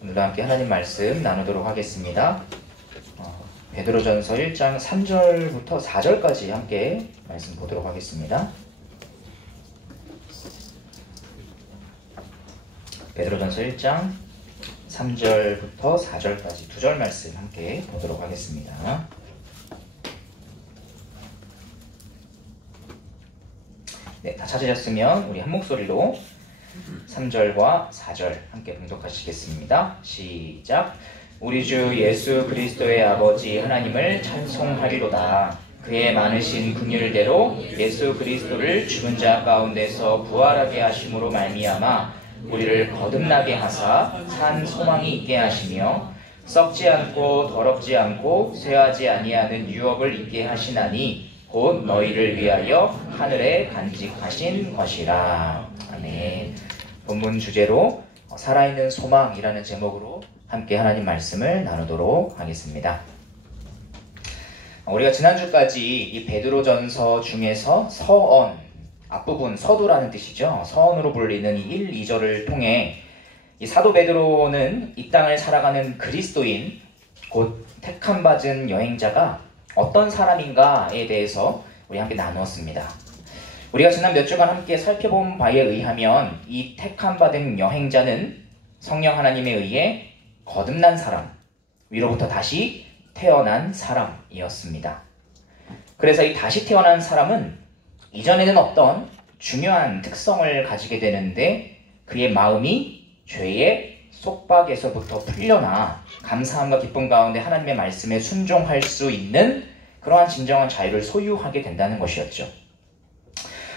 오늘도 함께 하나님 말씀 나누도록 하겠습니다. 베드로전서 1장 3절부터 4절까지 함께 말씀 보도록 하겠습니다. 베드로전서 1장 3절부터 4절까지 두 절 말씀 함께 보도록 하겠습니다. 네, 다 찾으셨으면 우리 한 목소리로 3절과 4절 함께 봉독하시겠습니다. 시작. 우리 주 예수 그리스도의 아버지 하나님을 찬송하리로다. 그의 많으신 긍휼대로 예수 그리스도를 죽은 자 가운데서 부활하게 하심으로 말미암아 우리를 거듭나게 하사 산 소망이 있게 하시며 썩지 않고 더럽지 않고 쇠하지 아니하는 유업을 있게 하시나니 곧 너희를 위하여 하늘에 간직하신 것이라. 아멘. 본문 주제로 살아있는 소망이라는 제목으로 함께 하나님 말씀을 나누도록 하겠습니다. 우리가 지난주까지 이 베드로전서 중에서 서언, 앞부분 서두라는 뜻이죠. 서언으로 불리는 이 1, 2절을 통해 이 사도 베드로는 이 땅을 살아가는 그리스도인, 곧 택함 받은 여행자가 어떤 사람인가에 대해서 우리 함께 나누었습니다. 우리가 지난 몇 주간 함께 살펴본 바에 의하면 이 택함 받은 여행자는 성령 하나님에 의해 거듭난 사람, 위로부터 다시 태어난 사람이었습니다. 그래서 이 다시 태어난 사람은 이전에는 어떤 중요한 특성을 가지게 되는데 그의 마음이 죄의 속박에서부터 풀려나 감사함과 기쁨 가운데 하나님의 말씀에 순종할 수 있는 그러한 진정한 자유를 소유하게 된다는 것이었죠.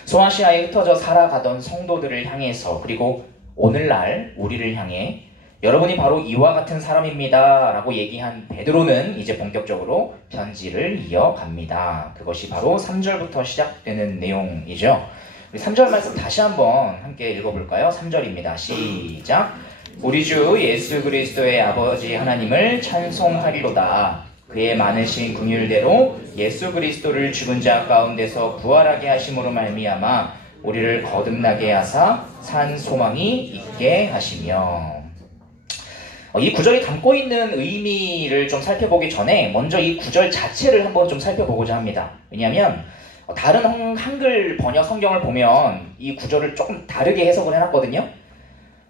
소아시아에 흩어져 살아가던 성도들을 향해서, 그리고 오늘날 우리를 향해 여러분이 바로 이와 같은 사람입니다 라고 얘기한 베드로는 이제 본격적으로 편지를 이어갑니다. 그것이 바로 3절부터 시작되는 내용이죠. 우리 3절 말씀 다시 한번 함께 읽어볼까요? 3절입니다. 시작. 우리 주 예수 그리스도의 아버지 하나님을 찬송하리로다. 그의 많으신 긍휼대로 예수 그리스도를 죽은 자 가운데서 부활하게 하심으로 말미암아 우리를 거듭나게 하사 산 소망이 있게 하시며. 이 구절이 담고 있는 의미를 좀 살펴보기 전에 먼저 이 구절 자체를 한번 좀 살펴보고자 합니다. 왜냐하면 다른 한글 번역 성경을 보면 이 구절을 조금 다르게 해석을 해놨거든요.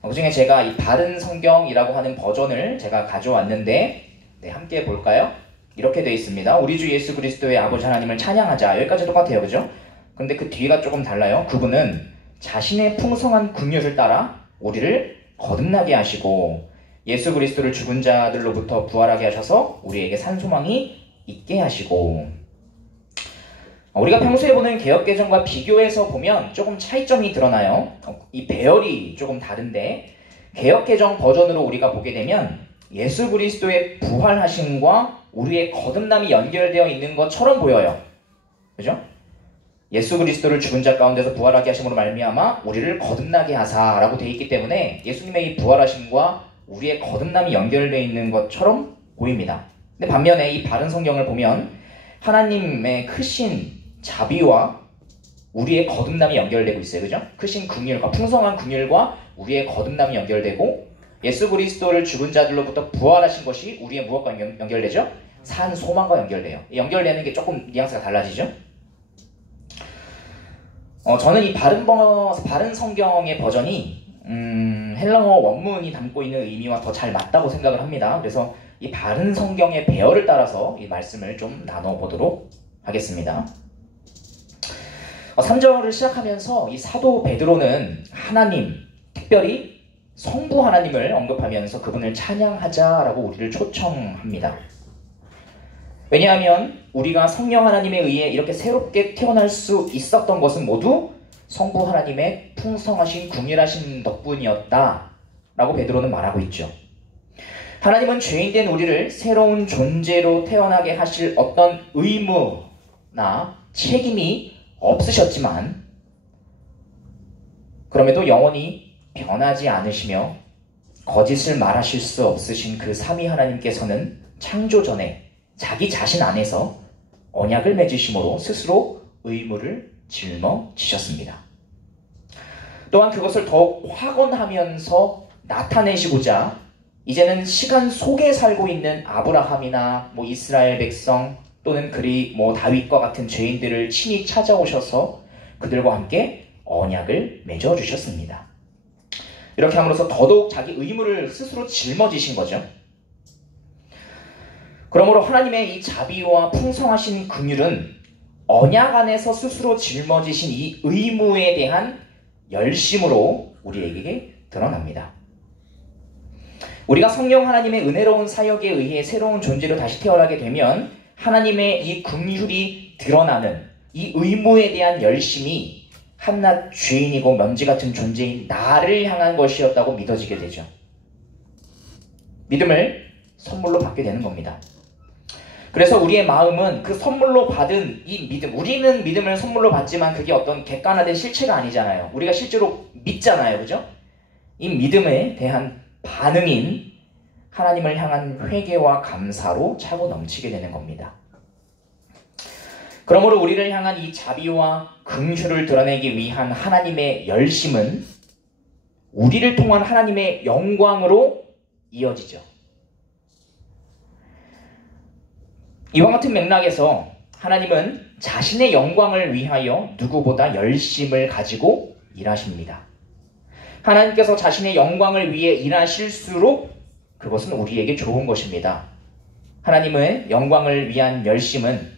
그중에 제가 이 바른 성경이라고 하는 버전을 제가 가져왔는데, 네, 함께 볼까요? 이렇게 되어 있습니다. 우리 주 예수 그리스도의 아버지 하나님을 찬양하자. 여기까지 똑같아요, 그죠? 근데 그 뒤가 조금 달라요. 그분은 자신의 풍성한 긍휼을 따라 우리를 거듭나게 하시고 예수 그리스도를 죽은 자들로부터 부활하게 하셔서 우리에게 산 소망이 있게 하시고. 우리가 평소에 보는 개역개정과 비교해서 보면 조금 차이점이 드러나요. 이 배열이 조금 다른데, 개역개정 버전으로 우리가 보게 되면 예수 그리스도의 부활하심과 우리의 거듭남이 연결되어 있는 것처럼 보여요. 그죠? 예수 그리스도를 죽은 자 가운데서 부활하게 하심으로 말미암아 우리를 거듭나게 하사라고 되어 있기 때문에 예수님의 이 부활하심과 우리의 거듭남이 연결되어 있는 것처럼 보입니다. 근데 반면에 이 바른 성경을 보면 하나님의 크신 자비와 우리의 거듭남이 연결되고 있어요. 그죠? 크신 긍휼과, 풍성한 긍휼과 우리의 거듭남이 연결되고, 예수 그리스도를 죽은 자들로부터 부활하신 것이 우리의 무엇과 연결되죠? 산 소망과 연결돼요. 연결되는 게 조금 뉘앙스가 달라지죠? 저는 이 바른 성경의 버전이 헬라어 원문이 담고 있는 의미와 더 잘 맞다고 생각을 합니다. 그래서 이 바른 성경의 배열을 따라서 이 말씀을 좀 나눠보도록 하겠습니다. 3절을 시작하면서 이 사도 베드로는 하나님, 특별히 성부 하나님을 언급하면서 그분을 찬양하자라고 우리를 초청합니다. 왜냐하면 우리가 성령 하나님에 의해 이렇게 새롭게 태어날 수 있었던 것은 모두 성부 하나님의 풍성하신 긍휼하신 덕분이었다라고 베드로는 말하고 있죠. 하나님은 죄인된 우리를 새로운 존재로 태어나게 하실 어떤 의무나 책임이 없으셨지만, 그럼에도 영원히 변하지 않으시며 거짓을 말하실 수 없으신 그 삼위 하나님께서는 창조 전에 자기 자신 안에서 언약을 맺으심으로 스스로 의무를 짊어지셨습니다. 또한 그것을 더욱 확언하면서 나타내시고자 이제는 시간 속에 살고 있는 아브라함이나 이스라엘 백성 또는 그리 다윗과 같은 죄인들을 친히 찾아오셔서 그들과 함께 언약을 맺어주셨습니다. 이렇게 함으로써 더더욱 자기 의무를 스스로 짊어지신 거죠. 그러므로 하나님의 이 자비와 풍성하신 긍휼은 언약 안에서 스스로 짊어지신 이 의무에 대한 열심으로 우리에게 드러납니다. 우리가 성령 하나님의 은혜로운 사역에 의해 새로운 존재로 다시 태어나게 되면 하나님의 이 긍휼이 드러나는 이 의무에 대한 열심이 한낱 죄인이고 먼지 같은 존재인 나를 향한 것이었다고 믿어지게 되죠. 믿음을 선물로 받게 되는 겁니다. 그래서 우리의 마음은 그 선물로 받은 이 믿음, 우리는 믿음을 선물로 받지만 그게 어떤 객관화된 실체가 아니잖아요. 우리가 실제로 믿잖아요. 그죠? 이 믿음에 대한 반응인 하나님을 향한 회개와 감사로 차고 넘치게 되는 겁니다. 그러므로 우리를 향한 이 자비와 긍휼을 드러내기 위한 하나님의 열심은 우리를 통한 하나님의 영광으로 이어지죠. 이와 같은 맥락에서 하나님은 자신의 영광을 위하여 누구보다 열심을 가지고 일하십니다. 하나님께서 자신의 영광을 위해 일하실수록 그것은 우리에게 좋은 것입니다. 하나님의 영광을 위한 열심은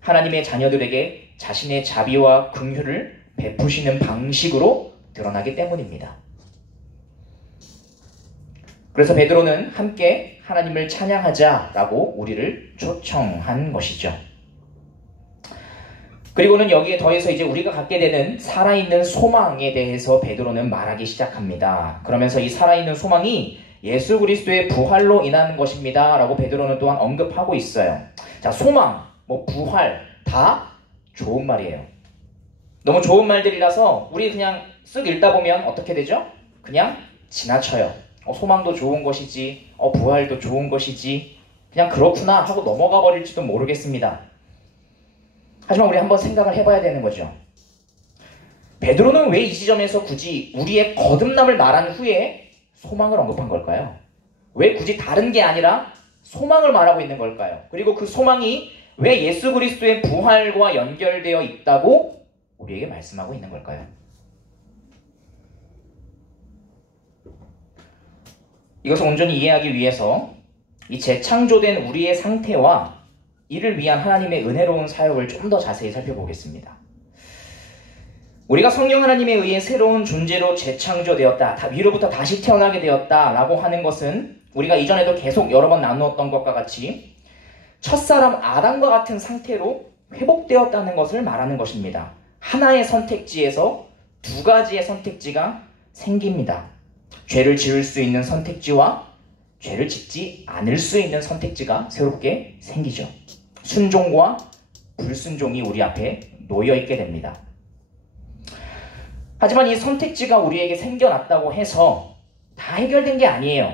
하나님의 자녀들에게 자신의 자비와 긍휼을 베푸시는 방식으로 드러나기 때문입니다. 그래서 베드로는 함께 하나님을 찬양하자라고 우리를 초청한 것이죠. 그리고는 여기에 더해서 이제 우리가 갖게 되는 살아있는 소망에 대해서 베드로는 말하기 시작합니다. 그러면서 이 살아있는 소망이 예수 그리스도의 부활로 인한 것입니다 라고 베드로는 또한 언급하고 있어요. 자, 소망, 부활 다 좋은 말이에요. 너무 좋은 말들이라서 우리 그냥 쓱 읽다 보면 어떻게 되죠? 그냥 지나쳐요. 소망도 좋은 것이지, 부활도 좋은 것이지, 그냥 그렇구나 하고 넘어가 버릴지도 모르겠습니다. 하지만 우리 한번 생각을 해봐야 되는 거죠. 베드로는 왜 이 지점에서 굳이 우리의 거듭남을 말한 후에 소망을 언급한 걸까요? 왜 굳이 다른 게 아니라 소망을 말하고 있는 걸까요? 그리고 그 소망이 왜 예수 그리스도의 부활과 연결되어 있다고 우리에게 말씀하고 있는 걸까요? 이것을 온전히 이해하기 위해서 이 재창조된 우리의 상태와 이를 위한 하나님의 은혜로운 사역을 좀 더 자세히 살펴보겠습니다. 우리가 성령 하나님에 의해 새로운 존재로 재창조되었다, 위로부터 다시 태어나게 되었다라고 하는 것은 우리가 이전에도 계속 여러 번 나누었던 것과 같이 첫사람 아담과 같은 상태로 회복되었다는 것을 말하는 것입니다. 하나의 선택지에서 두 가지의 선택지가 생깁니다. 죄를 지을 수 있는 선택지와 죄를 짓지 않을 수 있는 선택지가 새롭게 생기죠. 순종과 불순종이 우리 앞에 놓여있게 됩니다. 하지만 이 선택지가 우리에게 생겨났다고 해서 다 해결된 게 아니에요.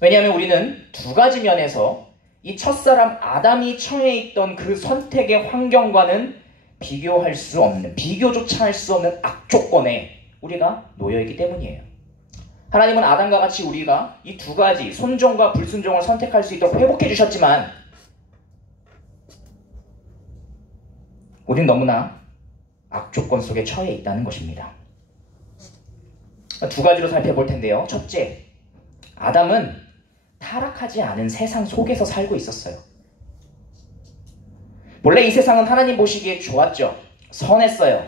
왜냐하면 우리는 두 가지 면에서 이 첫사람 아담이 처해 있던 그 선택의 환경과는 비교할 수 없는, 비교조차 할 수 없는 악조건에 우리가 놓여있기 때문이에요. 하나님은 아담과 같이 우리가 이 두 가지 순종과 불순종을 선택할 수 있도록 회복해 주셨지만 우리는 너무나 악조건 속에 처해 있다는 것입니다. 두 가지로 살펴볼 텐데요. 첫째, 아담은 타락하지 않은 세상 속에서 살고 있었어요. 원래 이 세상은 하나님 보시기에 좋았죠. 선했어요.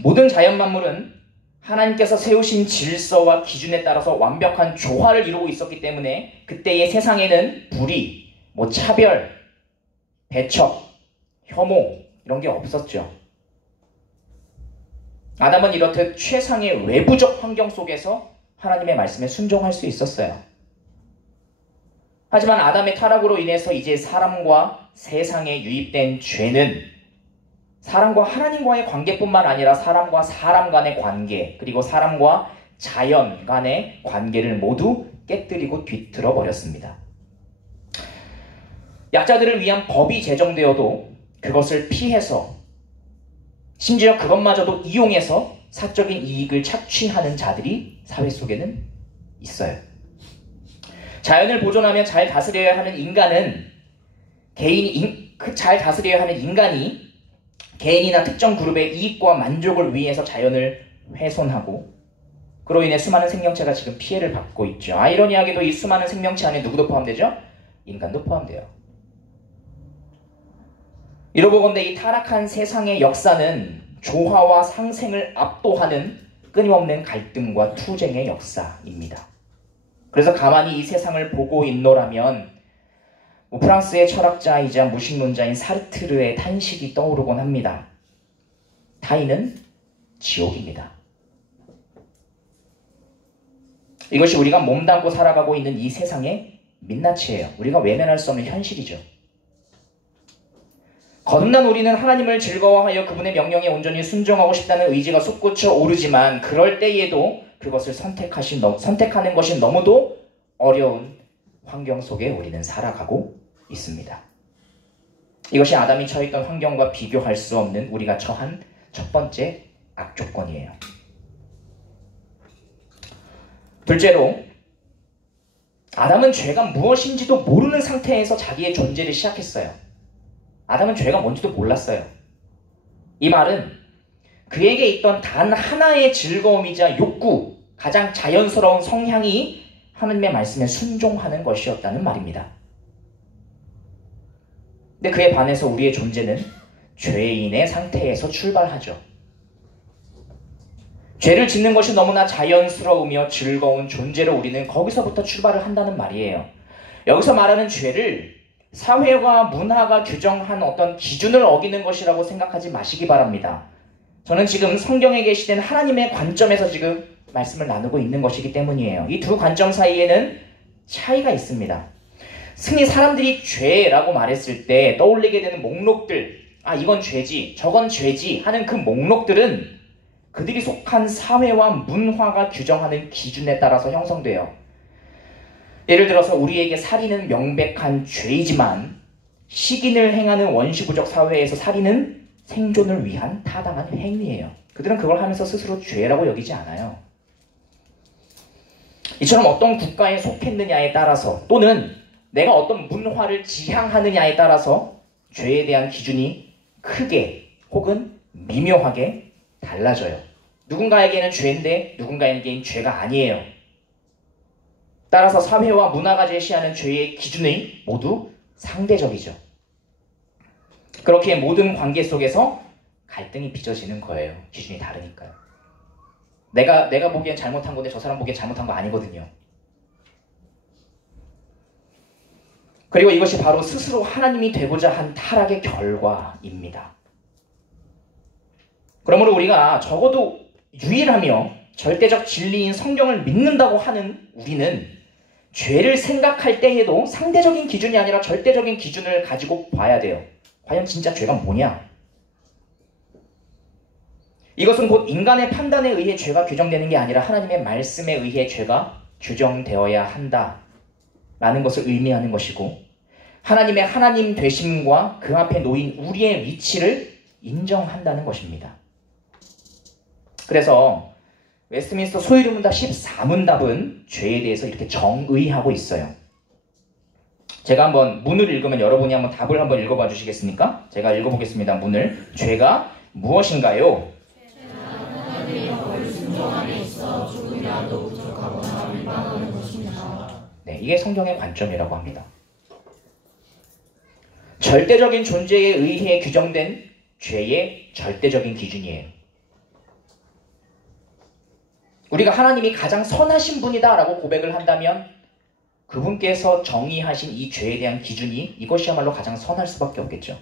모든 자연 만물은 하나님께서 세우신 질서와 기준에 따라서 완벽한 조화를 이루고 있었기 때문에 그때의 세상에는 불의, 차별, 배척, 혐오 이런 게 없었죠. 아담은 이렇듯 최상의 외부적 환경 속에서 하나님의 말씀에 순종할 수 있었어요. 하지만 아담의 타락으로 인해서 이제 사람과 세상에 유입된 죄는 사람과 하나님과의 관계뿐만 아니라 사람과 사람 간의 관계, 그리고 사람과 자연 간의 관계를 모두 깨뜨리고 뒤틀어 버렸습니다. 약자들을 위한 법이 제정되어도 그것을 피해서, 심지어 그것마저도 이용해서 사적인 이익을 착취하는 자들이 사회 속에는 있어요. 자연을 보존하며 잘 다스려야 하는 인간은 잘 다스려야 하는 인간이 개인이나 특정 그룹의 이익과 만족을 위해서 자연을 훼손하고 그로 인해 수많은 생명체가 지금 피해를 받고 있죠. 아이러니하게도 이 수많은 생명체 안에 누구도 포함되죠? 인간도 포함돼요. 이러보건대 이 타락한 세상의 역사는 조화와 상생을 압도하는 끊임없는 갈등과 투쟁의 역사입니다. 그래서 가만히 이 세상을 보고 있노라면 프랑스의 철학자이자 무신론자인 사르트르의 탄식이 떠오르곤 합니다. 타인은 지옥입니다. 이것이 우리가 몸담고 살아가고 있는 이 세상의 민낯이에요. 우리가 외면할 수 없는 현실이죠. 거듭난 우리는 하나님을 즐거워하여 그분의 명령에 온전히 순종하고 싶다는 의지가 솟구쳐 오르지만 그럴 때에도 그것을 선택하는 것이 너무도 어려운 환경 속에 우리는 살아가고 있습니다. 이것이 아담이 처했던 환경과 비교할 수 없는 우리가 처한 첫 번째 악조건이에요. 둘째로, 아담은 죄가 무엇인지도 모르는 상태에서 자기의 존재를 시작했어요. 아담은 죄가 뭔지도 몰랐어요. 이 말은 그에게 있던 단 하나의 즐거움이자 욕구, 가장 자연스러운 성향이 하나님의 말씀에 순종하는 것이었다는 말입니다. 근데 그에 반해서 우리의 존재는 죄인의 상태에서 출발하죠. 죄를 짓는 것이 너무나 자연스러우며 즐거운 존재로 우리는 거기서부터 출발을 한다는 말이에요. 여기서 말하는 죄를 사회와 문화가 규정한 어떤 기준을 어기는 것이라고 생각하지 마시기 바랍니다. 저는 지금 성경에 계시된 하나님의 관점에서 지금 말씀을 나누고 있는 것이기 때문이에요. 이 두 관점 사이에는 차이가 있습니다. 흔히 사람들이 죄라고 말했을 때 떠올리게 되는 목록들, 이건 죄지, 저건 죄지 하는 그 목록들은 그들이 속한 사회와 문화가 규정하는 기준에 따라서 형성돼요. 예를 들어서 우리에게 살인은 명백한 죄이지만 식인을 행하는 원시부족 사회에서 살인은 생존을 위한 타당한 행위예요. 그들은 그걸 하면서 스스로 죄라고 여기지 않아요. 이처럼 어떤 국가에 속했느냐에 따라서 또는 내가 어떤 문화를 지향하느냐에 따라서 죄에 대한 기준이 크게 혹은 미묘하게 달라져요. 누군가에게는 죄인데 누군가에게는 죄가 아니에요. 따라서 사회와 문화가 제시하는 죄의 기준이 모두 상대적이죠. 그렇게 모든 관계 속에서 갈등이 빚어지는 거예요. 기준이 다르니까요. 내가 보기엔 잘못한 건데 저 사람 보기엔 잘못한 거 아니거든요. 그리고 이것이 바로 스스로 하나님이 되고자 한 타락의 결과입니다. 그러므로 우리가 적어도 유일하며 절대적 진리인 성경을 믿는다고 하는 우리는 죄를 생각할 때에도 상대적인 기준이 아니라 절대적인 기준을 가지고 봐야 돼요. 과연 진짜 죄가 뭐냐? 이것은 곧 인간의 판단에 의해 죄가 규정되는 게 아니라 하나님의 말씀에 의해 죄가 규정되어야 한다라는 것을 의미하는 것이고, 하나님의 하나님 되심과 그 앞에 놓인 우리의 위치를 인정한다는 것입니다. 그래서 웨스트민스터 소유문답 14문답은 죄에 대해서 이렇게 정의하고 있어요. 제가 한번 문을 읽으면 여러분이 한번 답을 한번 읽어봐 주시겠습니까? 제가 읽어보겠습니다. 문을. 죄가 무엇인가요? 네, 이게 성경의 관점이라고 합니다. 절대적인 존재에 의해 규정된 죄의 절대적인 기준이에요. 우리가 하나님이 가장 선하신 분이다 라고 고백을 한다면 그분께서 정의하신 이 죄에 대한 기준이 이것이야말로 가장 선할 수밖에 없겠죠.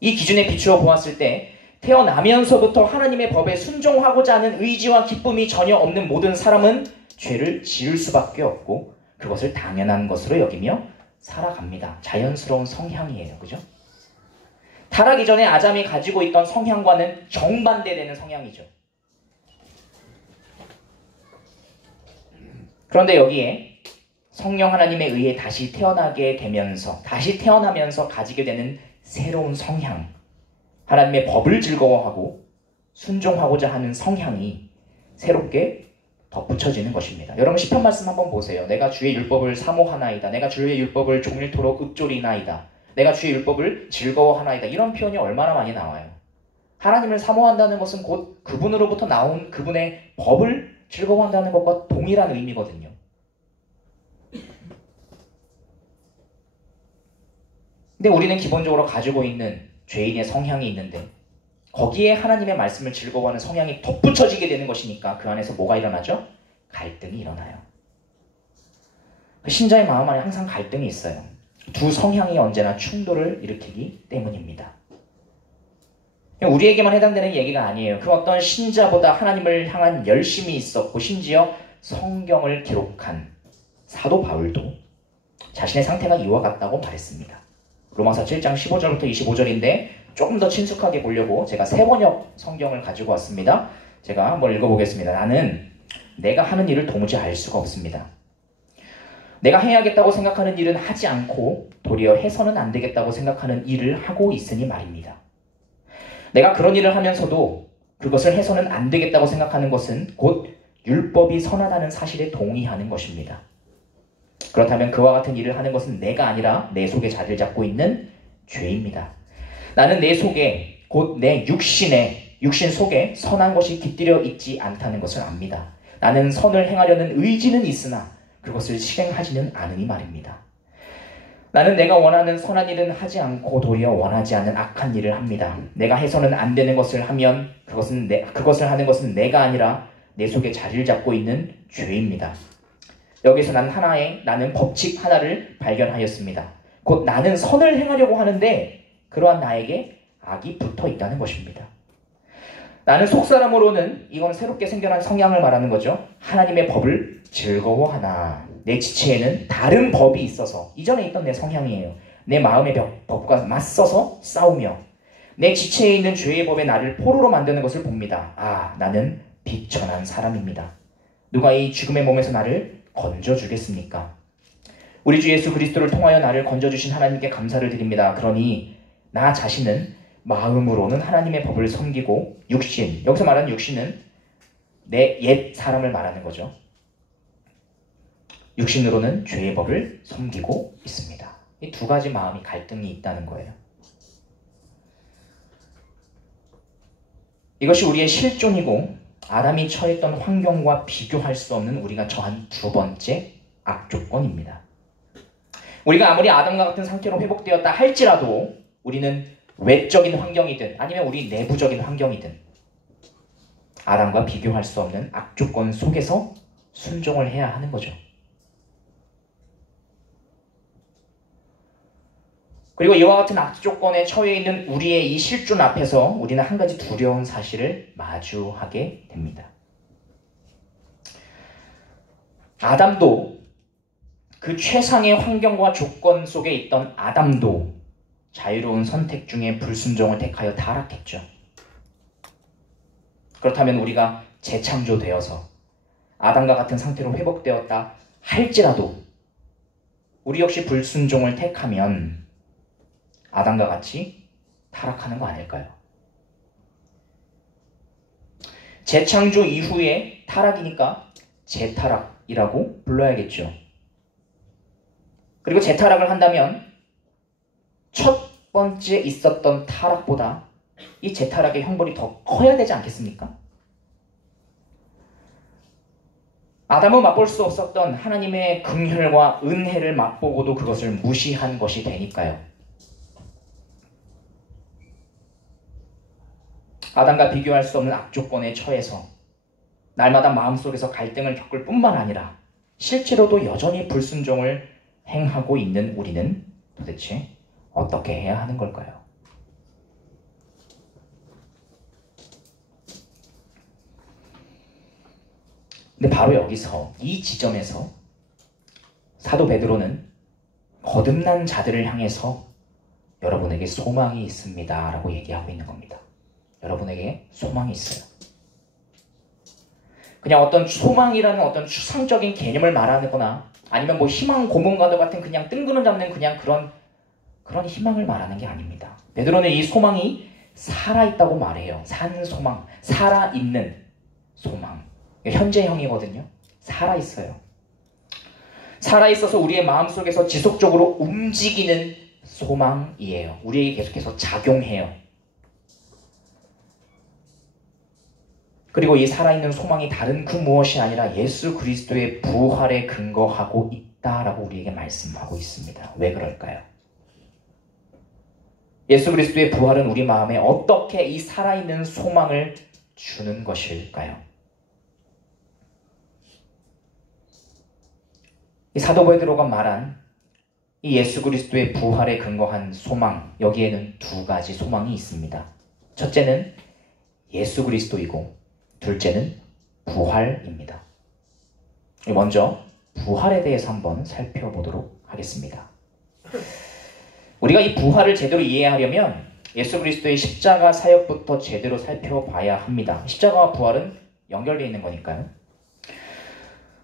이 기준에 비추어 보았을 때 태어나면서부터 하나님의 법에 순종하고자 하는 의지와 기쁨이 전혀 없는 모든 사람은 죄를 지을 수밖에 없고 그것을 당연한 것으로 여기며 살아갑니다. 자연스러운 성향이에요. 그죠? 타락 이전에 아담이 가지고 있던 성향과는 정반대되는 성향이죠. 그런데 여기에 성령 하나님에 의해 다시 태어나면서 가지게 되는 새로운 성향, 하나님의 법을 즐거워하고 순종하고자 하는 성향이 새롭게 덧붙여지는 것입니다. 여러분 시편 말씀 한번 보세요. 내가 주의 율법을 사모하나이다. 내가 주의 율법을 종일토록 읊조리나이다. 내가 주의 율법을 즐거워하나이다. 이런 표현이 얼마나 많이 나와요. 하나님을 사모한다는 것은 곧 그분으로부터 나온 그분의 법을 즐거워한다는 것과 동일한 의미거든요. 근데 우리는 기본적으로 가지고 있는 죄인의 성향이 있는데 거기에 하나님의 말씀을 즐거워하는 성향이 덧붙여지게 되는 것이니까 그 안에서 뭐가 일어나죠? 갈등이 일어나요. 신자의 마음 안에 항상 갈등이 있어요. 두 성향이 언제나 충돌을 일으키기 때문입니다. 우리에게만 해당되는 얘기가 아니에요. 그 어떤 신자보다 하나님을 향한 열심이 있었고 심지어 성경을 기록한 사도 바울도 자신의 상태가 이와 같다고 말했습니다. 로마서 7장 15절부터 25절인데 조금 더 친숙하게 보려고 제가 세번역 성경을 가지고 왔습니다. 제가 한번 읽어보겠습니다. 나는 내가 하는 일을 도무지 알 수가 없습니다. 내가 해야겠다고 생각하는 일은 하지 않고 도리어 해서는 안 되겠다고 생각하는 일을 하고 있으니 말입니다. 내가 그런 일을 하면서도 그것을 해서는 안 되겠다고 생각하는 것은 곧 율법이 선하다는 사실에 동의하는 것입니다. 그렇다면 그와 같은 일을 하는 것은 내가 아니라 내 속에 자리를 잡고 있는 죄입니다. 나는 내 속에 곧 내 육신 속에 선한 것이 깃들여 있지 않다는 것을 압니다. 나는 선을 행하려는 의지는 있으나 그것을 실행하지는 않으니 말입니다. 나는 내가 원하는 선한 일은 하지 않고 도리어 원하지 않는 악한 일을 합니다. 내가 해서는 안 되는 것을 하면 그것을 하는 것은 내가 아니라 내 속에 자리를 잡고 있는 죄입니다. 여기서 나는 법칙 하나를 발견하였습니다. 곧 나는 선을 행하려고 하는데 그러한 나에게 악이 붙어 있다는 것입니다. 나는 속사람으로는 이건 새롭게 생겨난 성향을 말하는 거죠. 하나님의 법을 즐거워하나 내 지체에는 다른 법이 있어서 이전에 있던 내 성향이에요. 내 마음의 법과 맞서서 싸우며 내 지체에 있는 죄의 법에 나를 포로로 만드는 것을 봅니다. 아, 나는 비천한 사람입니다. 누가 이 죽음의 몸에서 나를 건져주겠습니까? 우리 주 예수 그리스도를 통하여 나를 건져주신 하나님께 감사를 드립니다. 그러니 나 자신은 마음으로는 하나님의 법을 섬기고 여기서 말하는 육신은 내 옛 사람을 말하는 거죠. 육신으로는 죄의 법을 섬기고 있습니다. 이 두 가지 마음이 갈등이 있다는 거예요. 이것이 우리의 실존이고 아담이 처했던 환경과 비교할 수 없는 우리가 처한 두 번째 악조건입니다. 우리가 아무리 아담과 같은 상태로 회복되었다 할지라도 우리는 외적인 환경이든 아니면 우리 내부적인 환경이든 아담과 비교할 수 없는 악조건 속에서 순종을 해야 하는 거죠. 그리고 이와 같은 악조건에 처해 있는 우리의 이 실존 앞에서 우리는 한 가지 두려운 사실을 마주하게 됩니다. 아담도 그 최상의 환경과 조건 속에 있던 아담도 자유로운 선택 중에 불순종을 택하여 타락했죠. 그렇다면 우리가 재창조되어서 아담과 같은 상태로 회복되었다 할지라도 우리 역시 불순종을 택하면 아담과 같이 타락하는 거 아닐까요? 재창조 이후에 타락이니까 재타락이라고 불러야겠죠. 그리고 재타락을 한다면 첫 번째 있었던 타락보다 이 재타락의 형벌이 더 커야 되지 않겠습니까? 아담은 맛볼 수 없었던 하나님의 긍휼과 은혜를 맛보고도 그것을 무시한 것이 되니까요. 아담과 비교할 수 없는 악조건에 처해서 날마다 마음속에서 갈등을 겪을 뿐만 아니라 실제로도 여전히 불순종을 행하고 있는 우리는 도대체 어떻게 해야 하는 걸까요? 근데 바로 여기서 이 지점에서 사도 베드로는 거듭난 자들을 향해서 여러분에게 소망이 있습니다 라고 얘기하고 있는 겁니다. 여러분에게 소망이 있어요. 그냥 어떤 소망이라는 어떤 추상적인 개념을 말하거나 아니면 뭐 희망 고문과도 같은 그냥 뜬구름 잡는 그냥 그런 희망을 말하는 게 아닙니다. 베드로는 이 소망이 살아있다고 말해요. 산 소망, 살아있는 소망. 현재형이거든요. 살아있어요. 살아있어서 우리의 마음속에서 지속적으로 움직이는 소망이에요. 우리에게 계속해서 작용해요. 그리고 이 살아있는 소망이 다른 그 무엇이 아니라 예수 그리스도의 부활에 근거하고 있다라고 우리에게 말씀하고 있습니다. 왜 그럴까요? 예수 그리스도의 부활은 우리 마음에 어떻게 이 살아있는 소망을 주는 것일까요? 이 사도 베드로가 말한 이 예수 그리스도의 부활에 근거한 소망, 여기에는 두 가지 소망이 있습니다. 첫째는 예수 그리스도이고 둘째는 부활입니다. 먼저 부활에 대해서 한번 살펴보도록 하겠습니다. 우리가 이 부활을 제대로 이해하려면 예수 그리스도의 십자가 사역부터 제대로 살펴봐야 합니다. 십자가와 부활은 연결되어 있는 거니까요.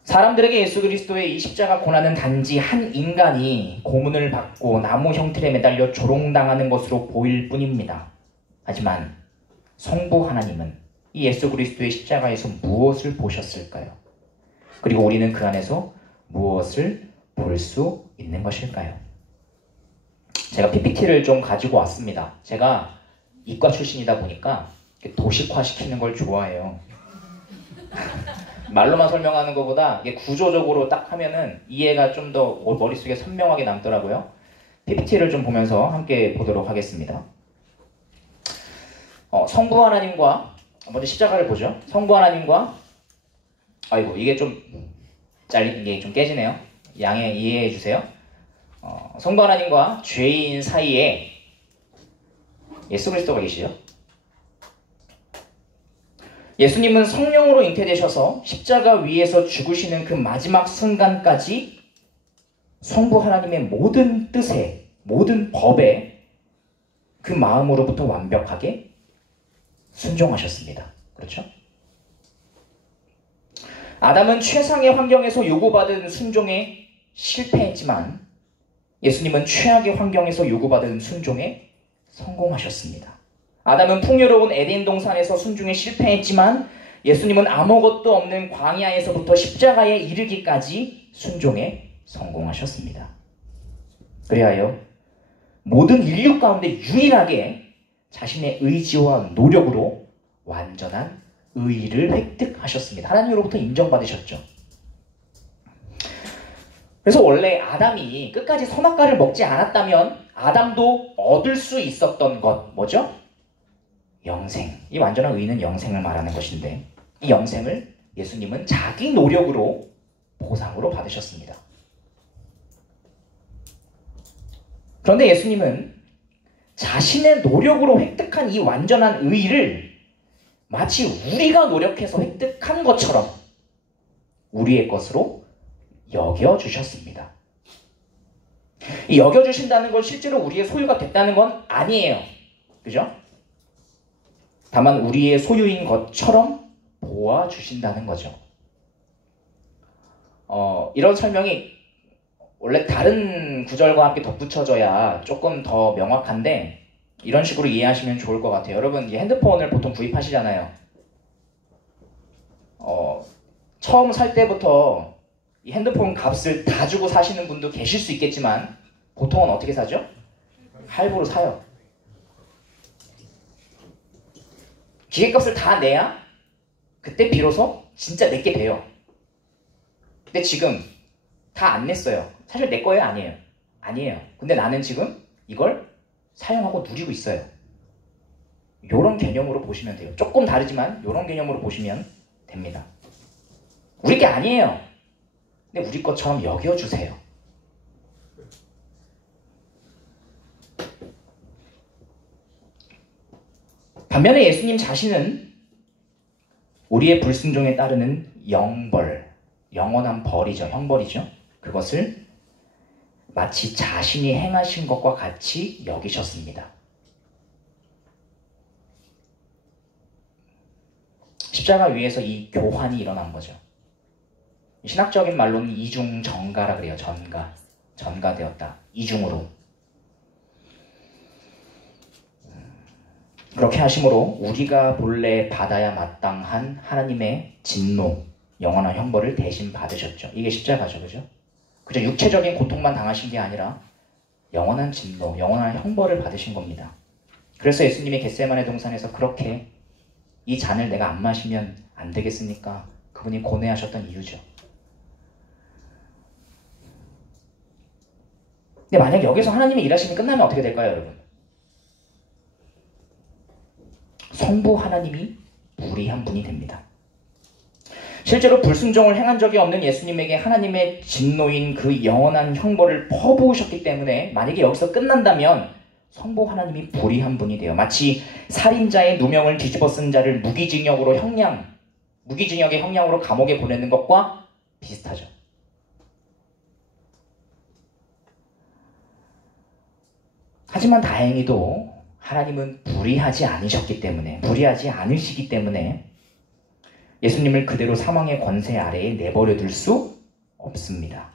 사람들에게 예수 그리스도의 이 십자가 고난은 단지 한 인간이 고문을 받고 나무 형틀에 매달려 조롱당하는 것으로 보일 뿐입니다. 하지만 성부 하나님은 이 예수 그리스도의 십자가에서 무엇을 보셨을까요? 그리고 우리는 그 안에서 무엇을 볼 수 있는 것일까요? 제가 PPT를 좀 가지고 왔습니다. 제가 이과 출신이다 보니까 도식화시키는 걸 좋아해요. 말로만 설명하는 것보다 이게 구조적으로 딱 하면은 이해가 좀 더 머릿속에 선명하게 남더라고요. PPT를 좀 보면서 함께 보도록 하겠습니다. 성부 하나님과 먼저 십자가를 보죠. 성부 하나님과 아이고 이게 좀 이게 좀 깨지네요. 이해해 주세요. 성부 하나님과 죄인 사이에 예수 그리스도가 계시죠. 예수님은 성령으로 잉태되셔서 십자가 위에서 죽으시는 그 마지막 순간까지 성부 하나님의 모든 뜻에, 모든 법에 그 마음으로부터 완벽하게 순종하셨습니다. 그렇죠? 아담은 최상의 환경에서 요구받은 순종에 실패했지만 예수님은 최악의 환경에서 요구받은 순종에 성공하셨습니다. 아담은 풍요로운 에덴 동산에서 순종에 실패했지만 예수님은 아무것도 없는 광야에서부터 십자가에 이르기까지 순종에 성공하셨습니다. 그리하여 모든 인류 가운데 유일하게 자신의 의지와 노력으로 완전한 의의를 획득하셨습니다. 하나님으로부터 인정받으셨죠. 그래서 원래 아담이 끝까지 선악과를 먹지 않았다면 아담도 얻을 수 있었던 것 뭐죠? 영생. 이 완전한 의의는 영생을 말하는 것인데 이 영생을 예수님은 자기 노력으로 보상으로 받으셨습니다. 그런데 예수님은 자신의 노력으로 획득한 이 완전한 의의를 마치 우리가 노력해서 획득한 것처럼 우리의 것으로 여겨주셨습니다. 이 여겨주신다는 건 실제로 우리의 소유가 됐다는 건 아니에요. 그죠? 다만 우리의 소유인 것처럼 보아주신다는 거죠. 이런 설명이 원래 다른 구절과 함께 덧붙여져야 조금 더 명확한데 이런 식으로 이해하시면 좋을 것 같아요. 여러분 핸드폰을 보통 구입하시잖아요. 처음 살 때부터 이 핸드폰 값을 다 주고 사시는 분도 계실 수 있겠지만 보통은 어떻게 사죠? 할부로 사요. 기계값을 다 내야 그때 비로소 진짜 내게 돼요. 근데 지금 다 안 냈어요. 사실 내 거예요? 아니에요? 아니에요. 근데 나는 지금 이걸 사용하고 누리고 있어요. 이런 개념으로 보시면 돼요. 조금 다르지만 이런 개념으로 보시면 됩니다. 우리 게 아니에요. 근데 우리 것처럼 여겨주세요. 반면에 예수님 자신은 우리의 불순종에 따르는 영벌, 영원한 벌이죠. 형벌이죠. 그것을 마치 자신이 행하신 것과 같이 여기셨습니다. 십자가 위에서 이 교환이 일어난 거죠. 신학적인 말로는 이중전가라 그래요. 전가되었다. 이중으로. 그렇게 하심으로 우리가 본래 받아야 마땅한 하나님의 진노, 영원한 형벌을 대신 받으셨죠. 이게 십자가죠. 그죠? 그저 육체적인 고통만 당하신 게 아니라 영원한 진노, 영원한 형벌을 받으신 겁니다. 그래서 예수님이 겟세마네 동산에서 그렇게 이 잔을 내가 안 마시면 안 되겠습니까? 그분이 고뇌하셨던 이유죠. 근데 만약 여기서 하나님의 일하심이 끝나면 어떻게 될까요, 여러분? 성부 하나님이 불의한 분이 됩니다. 실제로 불순종을 행한 적이 없는 예수님에게 하나님의 진노인 그 영원한 형벌을 퍼부으셨기 때문에 만약에 여기서 끝난다면 성부 하나님이 불의한 분이 돼요. 마치 살인자의 누명을 뒤집어 쓴 자를 무기징역의 형량으로 감옥에 보내는 것과 비슷하죠. 하지만 다행히도 하나님은 불의하지 않으시기 때문에 예수님을 그대로 사망의 권세 아래에 내버려 둘 수 없습니다.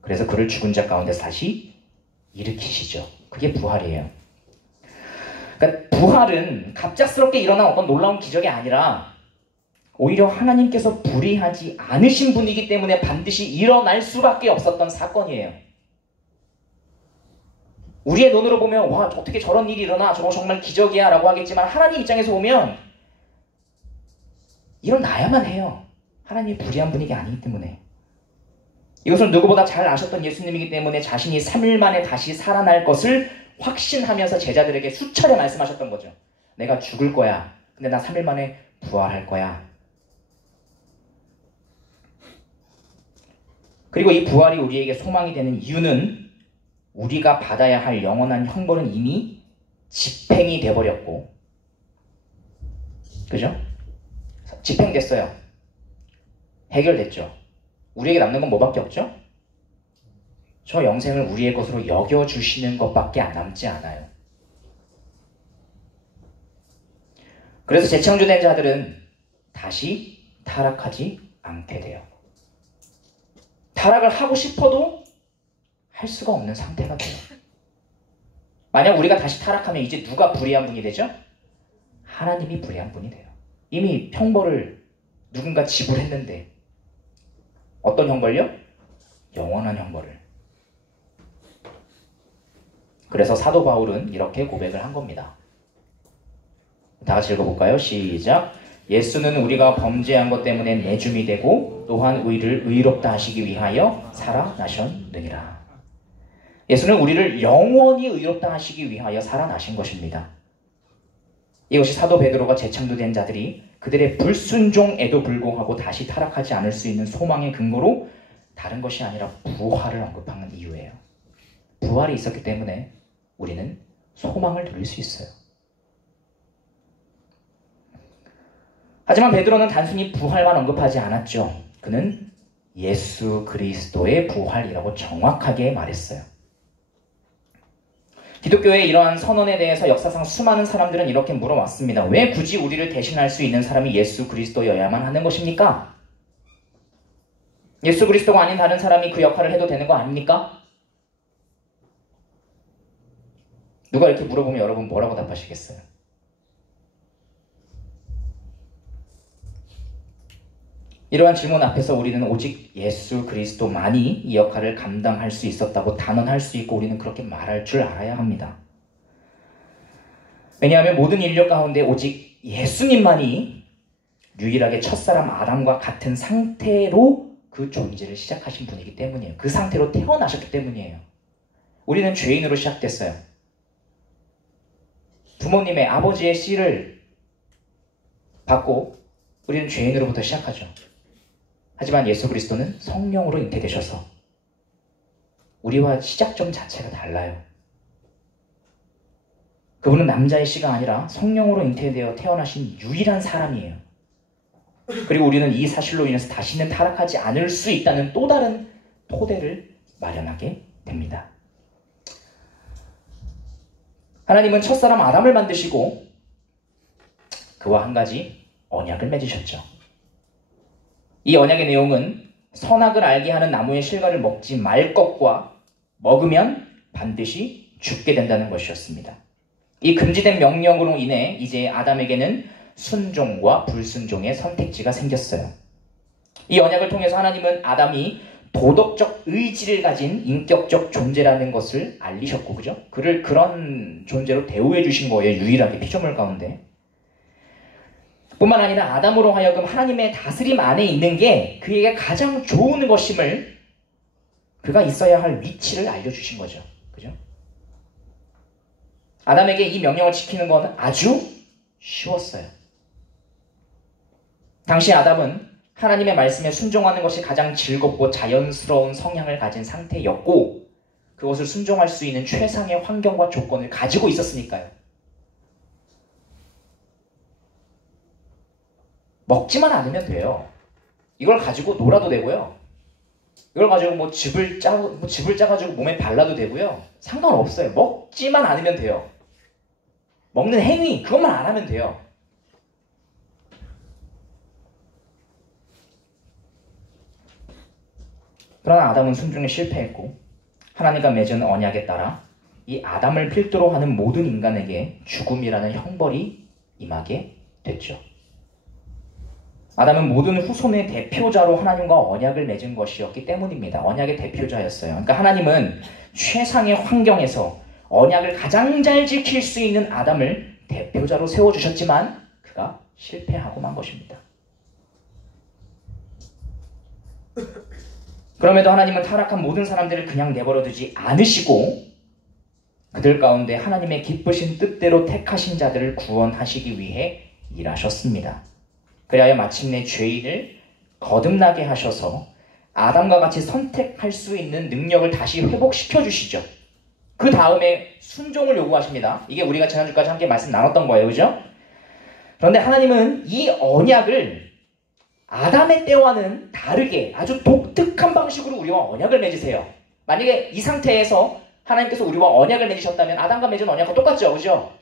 그래서 그를 죽은 자 가운데서 다시 일으키시죠. 그게 부활이에요. 그러니까 부활은 갑작스럽게 일어난 어떤 놀라운 기적이 아니라 오히려 하나님께서 불의하지 않으신 분이기 때문에 반드시 일어날 수밖에 없었던 사건이에요. 우리의 눈으로 보면 와, 어떻게 저런 일이 일어나? 저거 정말 기적이야 라고 하겠지만 하나님 입장에서 보면 일어나야만 해요. 하나님이 불의한 분이 아니기 때문에. 이것을 누구보다 잘 아셨던 예수님이기 때문에 자신이 3일 만에 다시 살아날 것을 확신하면서 제자들에게 수차례 말씀하셨던 거죠. 내가 죽을 거야. 근데 나 3일 만에 부활할 거야. 그리고 이 부활이 우리에게 소망이 되는 이유는 우리가 받아야 할 영원한 형벌은 이미 집행이 돼버렸고, 그죠? 집행됐어요. 해결됐죠. 우리에게 남는 건 뭐밖에 없죠? 저 영생을 우리의 것으로 여겨주시는 것밖에 남지 않아요. 그래서 재창조된 자들은 다시 타락하지 않게 돼요. 타락을 하고 싶어도 할 수가 없는 상태가 돼요. 만약 우리가 다시 타락하면 이제 누가 불의한 분이 되죠? 하나님이 불의한 분이 돼요. 이미 형벌을 누군가 지불했는데 어떤 형벌요? 영원한 형벌을. 그래서 사도 바울은 이렇게 고백을 한 겁니다. 다 같이 읽어볼까요? 시작. 예수는 우리가 범죄한 것 때문에 내줌이 되고 또한 우리를 의롭다 하시기 위하여 살아나셨느니라. 예수는 우리를 영원히 의롭다 하시기 위하여 살아나신 것입니다. 이것이 사도 베드로가 재창조된 자들이 그들의 불순종에도 불구하고 다시 타락하지 않을 수 있는 소망의 근거로 다른 것이 아니라 부활을 언급하는 이유예요. 부활이 있었기 때문에 우리는 소망을 누릴 수 있어요. 하지만 베드로는 단순히 부활만 언급하지 않았죠. 그는 예수 그리스도의 부활이라고 정확하게 말했어요. 기독교의 이러한 선언에 대해서 역사상 수많은 사람들은 이렇게 물어왔습니다. 왜 굳이 우리를 대신할 수 있는 사람이 예수 그리스도여야만 하는 것입니까? 예수 그리스도가 아닌 다른 사람이 그 역할을 해도 되는 거 아닙니까? 누가 이렇게 물어보면 여러분 뭐라고 답하시겠어요? 이러한 질문 앞에서 우리는 오직 예수 그리스도만이 이 역할을 감당할 수 있었다고 단언할 수 있고 우리는 그렇게 말할 줄 알아야 합니다. 왜냐하면 모든 인류 가운데 오직 예수님만이 유일하게 첫사람 아담과 같은 상태로 그 존재를 시작하신 분이기 때문이에요. 그 상태로 태어나셨기 때문이에요. 우리는 죄인으로 시작됐어요. 부모님의 아버지의 씨를 받고 우리는 죄인으로부터 시작하죠. 하지만 예수 그리스도는 성령으로 잉태되셔서 우리와 시작점 자체가 달라요. 그분은 남자의 씨가 아니라 성령으로 잉태되어 태어나신 유일한 사람이에요. 그리고 우리는 이 사실로 인해서 다시는 타락하지 않을 수 있다는 또 다른 토대를 마련하게 됩니다. 하나님은 첫사람 아담을 만드시고 그와 한 가지 언약을 맺으셨죠. 이 언약의 내용은 선악을 알게 하는 나무의 실과를 먹지 말 것과 먹으면 반드시 죽게 된다는 것이었습니다. 이 금지된 명령으로 인해 이제 아담에게는 순종과 불순종의 선택지가 생겼어요. 이 언약을 통해서 하나님은 아담이 도덕적 의지를 가진 인격적 존재라는 것을 알리셨고, 그죠? 그를 그런 존재로 대우해 주신 거예요. 유일하게 피조물 가운데. 뿐만 아니라 아담으로 하여금 하나님의 다스림 안에 있는 게 그에게 가장 좋은 것임을, 그가 있어야 할 위치를 알려주신 거죠. 그죠? 아담에게 이 명령을 지키는 건 아주 쉬웠어요. 당시 아담은 하나님의 말씀에 순종하는 것이 가장 즐겁고 자연스러운 성향을 가진 상태였고, 그것을 순종할 수 있는 최상의 환경과 조건을 가지고 있었으니까요. 먹지만 않으면 돼요. 이걸 가지고 놀아도 되고요. 이걸 가지고 뭐 즙을 짜가지고 몸에 발라도 되고요. 상관없어요. 먹지만 않으면 돼요. 먹는 행위, 그것만 안 하면 돼요. 그러나 아담은 순종에 실패했고, 하나님과 맺은 언약에 따라 이 아담을 필두로 하는 모든 인간에게 죽음이라는 형벌이 임하게 됐죠. 아담은 모든 후손의 대표자로 하나님과 언약을 맺은 것이었기 때문입니다. 언약의 대표자였어요. 그러니까 하나님은 최상의 환경에서 언약을 가장 잘 지킬 수 있는 아담을 대표자로 세워주셨지만 그가 실패하고 만 것입니다. 그럼에도 하나님은 타락한 모든 사람들을 그냥 내버려 두지 않으시고 그들 가운데 하나님의 기쁘신 뜻대로 택하신 자들을 구원하시기 위해 일하셨습니다. 그리하여 마침내 죄인을 거듭나게 하셔서 아담과 같이 선택할 수 있는 능력을 다시 회복시켜 주시죠. 그 다음에 순종을 요구하십니다. 이게 우리가 지난주까지 함께 말씀 나눴던 거예요. 그죠? 그런데 하나님은 이 언약을 아담의 때와는 다르게 아주 독특한 방식으로 우리와 언약을 맺으세요. 만약에 이 상태에서 하나님께서 우리와 언약을 맺으셨다면 아담과 맺은 언약과 똑같죠. 그죠?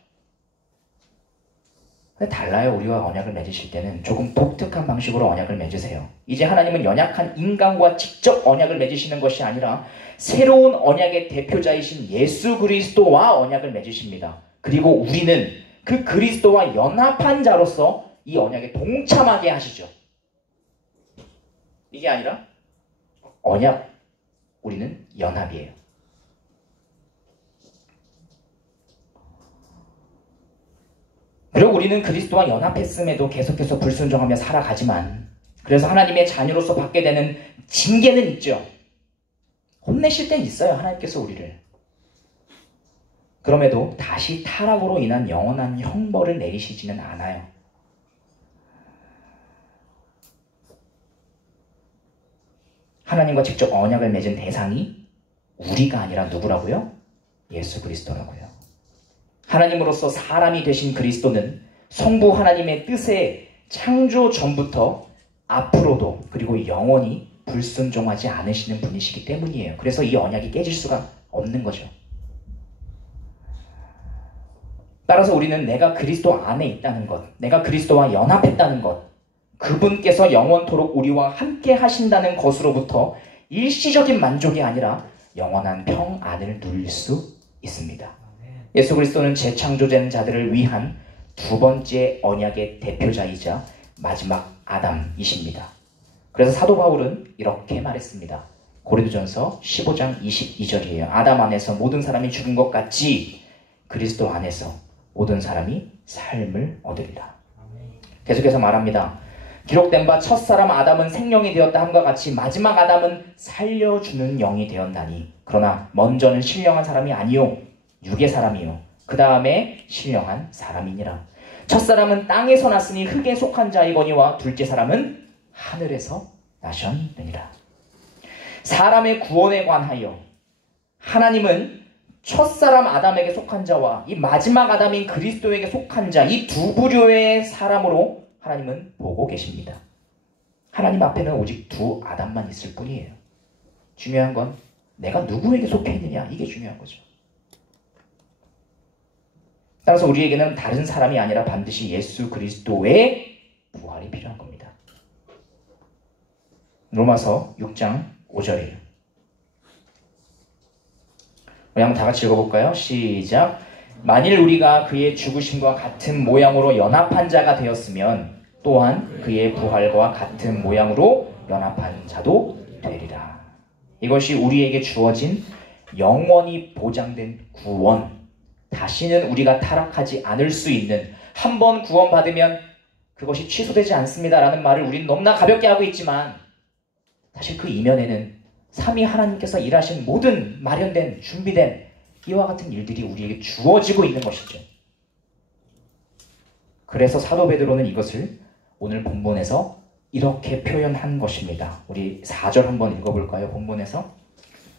근데 달라요. 우리와 언약을 맺으실 때는 조금 독특한 방식으로 언약을 맺으세요. 이제 하나님은 연약한 인간과 직접 언약을 맺으시는 것이 아니라 새로운 언약의 대표자이신 예수 그리스도와 언약을 맺으십니다. 그리고 우리는 그 그리스도와 연합한 자로서 이 언약에 동참하게 하시죠. 이게 아니라 언약, 우리는 연합이에요. 그리고 우리는 그리스도와 연합했음에도 계속해서 불순종하며 살아가지만, 그래서 하나님의 자녀로서 받게 되는 징계는 있죠. 혼내실 땐 있어요. 하나님께서 우리를. 그럼에도 다시 타락으로 인한 영원한 형벌을 내리시지는 않아요. 하나님과 직접 언약을 맺은 대상이 우리가 아니라 누구라고요? 예수 그리스도라고요. 하나님으로서 사람이 되신 그리스도는 성부 하나님의 뜻에 창조 전부터 앞으로도 그리고 영원히 불순종하지 않으시는 분이시기 때문이에요. 그래서 이 언약이 깨질 수가 없는 거죠. 따라서 우리는 내가 그리스도 안에 있다는 것, 내가 그리스도와 연합했다는 것, 그분께서 영원토록 우리와 함께 하신다는 것으로부터 일시적인 만족이 아니라 영원한 평안을 누릴 수 있습니다. 예수 그리스도는 재창조된 자들을 위한 두 번째 언약의 대표자이자 마지막 아담이십니다. 그래서 사도 바울은 이렇게 말했습니다. 고린도전서 15장 22절이에요. 아담 안에서 모든 사람이 죽은 것 같이 그리스도 안에서 모든 사람이 삶을 얻으리라. 계속해서 말합니다. 기록된 바 첫사람 아담은 생명이 되었다 함과 같이 마지막 아담은 살려주는 영이 되었나니 그러나 먼저는 신령한 사람이 아니요 육의 사람이요 그 다음에 신령한 사람이니라. 첫사람은 땅에서 났으니 흙에 속한 자이거니와 둘째 사람은 하늘에서 나셨느니라. 사람의 구원에 관하여 하나님은 첫사람 아담에게 속한 자와 이 마지막 아담인 그리스도에게 속한 자, 이 두 부류의 사람으로 하나님은 보고 계십니다. 하나님 앞에는 오직 두 아담만 있을 뿐이에요. 중요한 건 내가 누구에게 속해 있느냐, 이게 중요한 거죠. 따라서 우리에게는 다른 사람이 아니라 반드시 예수 그리스도의 부활이 필요한 겁니다. 로마서 6장 5절이에요. 우리 한번 다 같이 읽어볼까요? 시작. 만일 우리가 그의 죽으심과 같은 모양으로 연합한 자가 되었으면 또한 그의 부활과 같은 모양으로 연합한 자도 되리라. 이것이 우리에게 주어진 영원히 보장된 구원, 다시는 우리가 타락하지 않을 수 있는, 한 번 구원받으면 그것이 취소되지 않습니다 라는 말을 우리는 너무나 가볍게 하고 있지만, 사실 그 이면에는 삼위 하나님께서 일하신 모든 마련된, 준비된 이와 같은 일들이 우리에게 주어지고 있는 것이죠. 그래서 사도 베드로는 이것을 오늘 본문에서 이렇게 표현한 것입니다. 우리 4절 한번 읽어볼까요? 본문에서?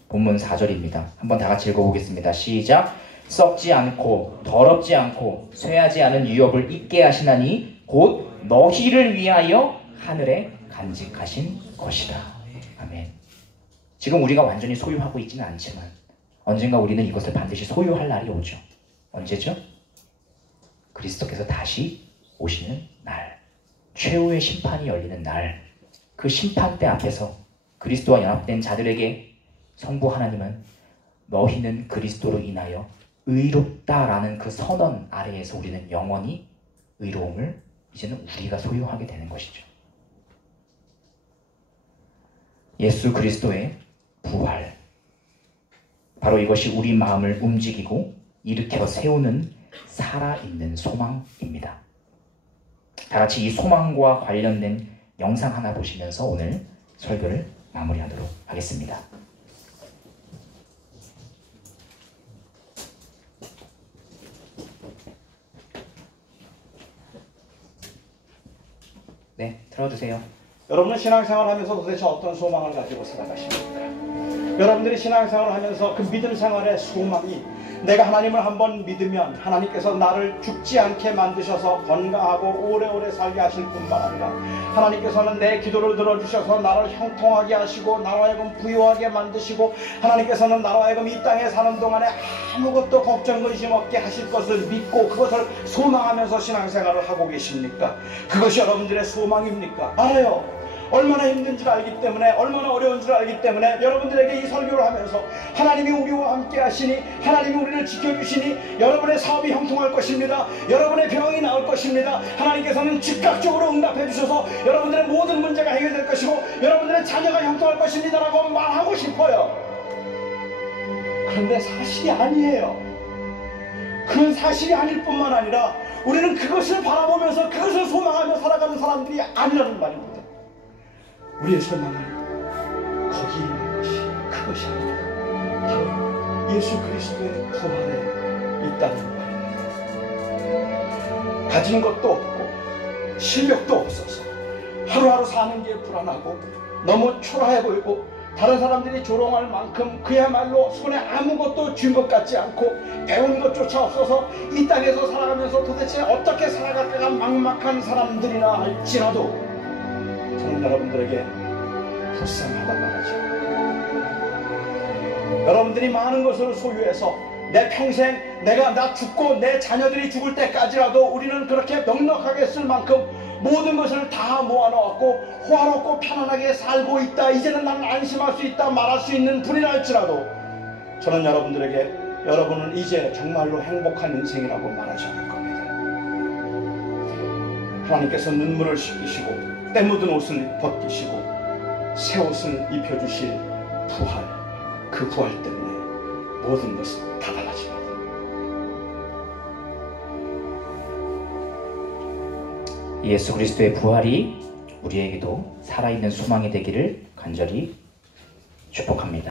본문 4절입니다. 한번 다 같이 읽어보겠습니다. 시작! 썩지 않고 더럽지 않고 쇠하지 않은 유업을 입게 하시나니 곧 너희를 위하여 하늘에 간직하신 것이다. 아멘. 지금 우리가 완전히 소유하고 있지는 않지만 언젠가 우리는 이것을 반드시 소유할 날이 오죠. 언제죠? 그리스도께서 다시 오시는 날, 최후의 심판이 열리는 날, 그 심판대 앞에서 그리스도와 연합된 자들에게 성부 하나님은 너희는 그리스도로 인하여 의롭다라는 그 선언 아래에서 우리는 영원히 의로움을 이제는 우리가 소유하게 되는 것이죠. 예수 그리스도의 부활, 바로 이것이 우리 마음을 움직이고 일으켜 세우는 살아있는 소망입니다. 다 같이 이 소망과 관련된 영상 하나 보시면서 오늘 설교를 마무리하도록 하겠습니다. 네, 틀어주세요. 여러분은 신앙생활을 하면서 도대체 어떤 소망을 가지고 살아가십니까? 여러분들이 신앙생활을 하면서 그 믿음 생활의 소망이, 내가 하나님을 한번 믿으면 하나님께서 나를 죽지 않게 만드셔서 건강하고 오래오래 살게 하실 뿐만 아니라 하나님께서는 내 기도를 들어주셔서 나를 형통하게 하시고 나로 하여금 부유하게 만드시고 하나님께서는 나로 하여금 이 땅에 사는 동안에 아무것도 걱정 근심 없게 하실 것을 믿고 그것을 소망하면서 신앙생활을 하고 계십니까? 그것이 여러분들의 소망입니까? 알아요. 얼마나 힘든지를 알기 때문에, 얼마나 어려운지를 알기 때문에 여러분들에게 이 설교를 하면서 하나님이 우리와 함께 하시니, 하나님이 우리를 지켜주시니 여러분의 사업이 형통할 것입니다. 여러분의 병이 나을 것입니다. 하나님께서는 즉각적으로 응답해 주셔서 여러분들의 모든 문제가 해결될 것이고 여러분들의 자녀가 형통할 것입니다 라고 말하고 싶어요. 그런데 사실이 아니에요. 그건 사실이 아닐 뿐만 아니라 우리는 그것을 바라보면서 그것을 소망하며 살아가는 사람들이 아니라는 말입니다. 우리의 소망은 거기 있는 것이, 그것이 아닙니다. 바로 예수 그리스도의 부활에 있다는 말입니다. 가진 것도 없고 실력도 없어서 하루하루 사는 게 불안하고 너무 초라해 보이고 다른 사람들이 조롱할 만큼 그야말로 손에 아무것도 쥔 것 같지 않고 배운 것조차 없어서 이 땅에서 살아가면서 도대체 어떻게 살아갈까가 막막한 사람들이라 할지라도 저는 여러분들에게 불쌍하다고 말하죠. 여러분들이 많은 것을 소유해서 내 평생 나 죽고 내 자녀들이 죽을 때까지라도 우리는 그렇게 넉넉하게 쓸 만큼 모든 것을 다 모아놓았고 호화롭고 편안하게 살고 있다, 이제는 나는 안심할 수 있다 말할 수 있는 분이라 할지라도 저는 여러분들에게 여러분은 이제 정말로 행복한 인생이라고 말하지 않을 겁니다. 하나님께서 눈물을 씻기시고 때 묻은 옷을 벗기시고 새 옷을 입혀주실 부활, 그 부활 때문에 모든 것은 다 달라집니다. 예수 그리스도의 부활이 우리에게도 살아있는 소망이 되기를 간절히 축복합니다.